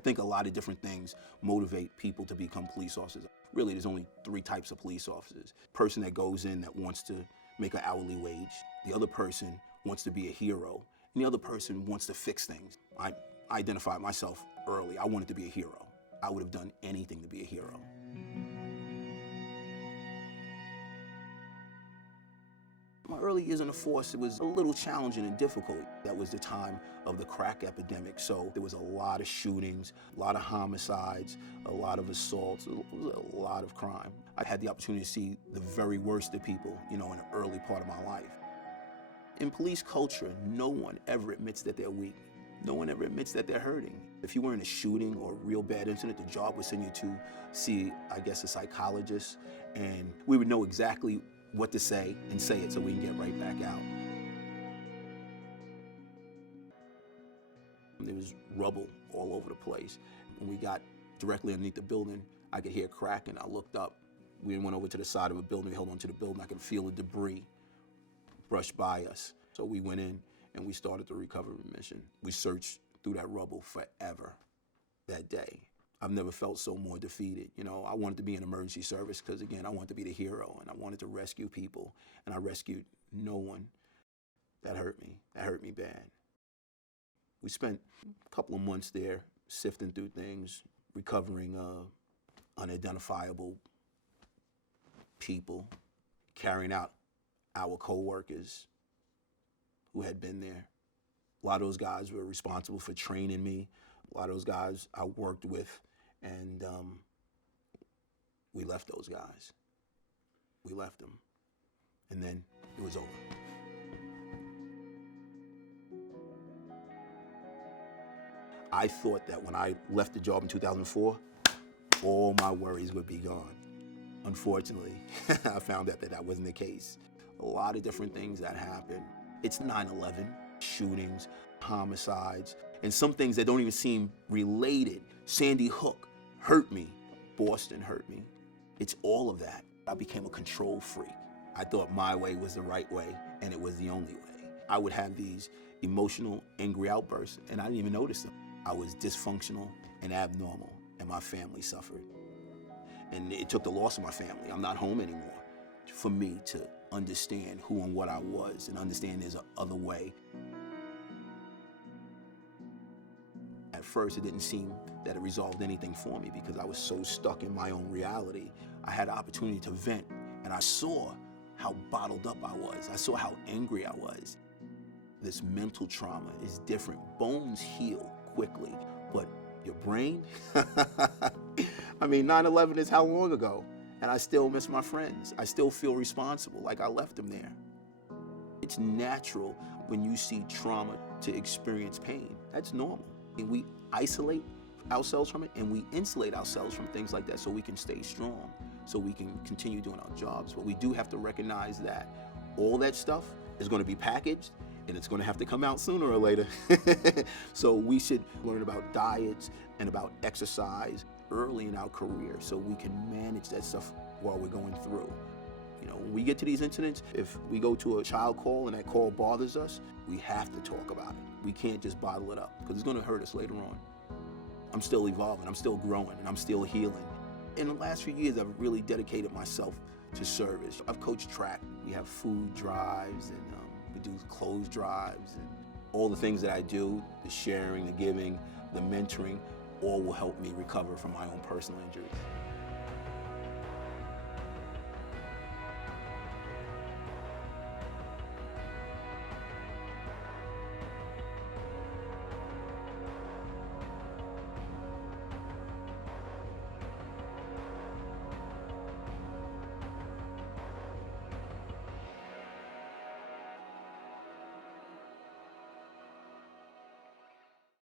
think a lot of different things motivate people to become police officers. Really, there's only 3 types of police officers. Person that goes in that wants to make an hourly wage. The other person wants to be a hero. And the other person wants to fix things. I identified myself early. I wanted to be a hero. I would have done anything to be a hero. My early years in the force, it was a little challenging and difficult. That was the time of the crack epidemic, so there was a lot of shootings, a lot of homicides, a lot of assaults, a lot of crime. I had the opportunity to see the very worst of people, in the early part of my life. In police culture, no one ever admits that they're weak. No one ever admits that they're hurting. If you were in a shooting or a real bad incident, the job would send you to see, a psychologist, and we would know exactly what to say and say it so we can get right back out. There was rubble all over the place. When we got directly underneath the building, I could hear cracking. I looked up. We went over to the side of a building, we held onto the building. I could feel the debris brush by us. So we went in and we started the recovery mission. We searched through that rubble forever that day. I've never felt so more defeated. I wanted to be in emergency service because, again, I wanted to be the hero and I wanted to rescue people, and I rescued no one. That hurt me. That hurt me bad. We spent a couple of months there sifting through things, recovering unidentifiable people, carrying out our co-workers who had been there. A lot of those guys were responsible for training me. A lot of those guys I worked with, and we left those guys. We left them, and then it was over. I thought that when I left the job in 2004, all my worries would be gone. Unfortunately, I found out that wasn't the case. A lot of different things that happened. It's 9/11, shootings, homicides, and some things that don't even seem related. Sandy Hook hurt me. Boston hurt me. It's all of that. I became a control freak. I thought my way was the right way, and it was the only way. I would have these emotional, angry outbursts, and I didn't even notice them. I was dysfunctional and abnormal, and my family suffered. And it took the loss of my family, I'm not home anymore, for me to understand who and what I was and understand there's another way. At first, it didn't seem that it resolved anything for me because I was so stuck in my own reality. I had the opportunity to vent, and I saw how bottled up I was. I saw how angry I was. This mental trauma is different. Bones heal quickly, but your brain? 9/11 is how long ago? And I still miss my friends. I still feel responsible, like I left them there. It's natural when you see trauma to experience pain. That's normal. And we isolate ourselves from it, and we insulate ourselves from things like that so we can stay strong, so we can continue doing our jobs. But we do have to recognize that all that stuff is going to be packaged, and it's going to have to come out sooner or later. So we should learn about diets and about exercise early in our career so we can manage that stuff while we're going through. When we get to these incidents, if we go to a child call and that call bothers us, we have to talk about it. We can't just bottle it up because it's going to hurt us later on. I'm still evolving, I'm still growing, and I'm still healing. In the last few years, I've really dedicated myself to service. I've coached track. We have food drives, and we do clothes drives, and all the things that I do, the sharing, the giving, the mentoring, all will help me recover from my own personal injuries.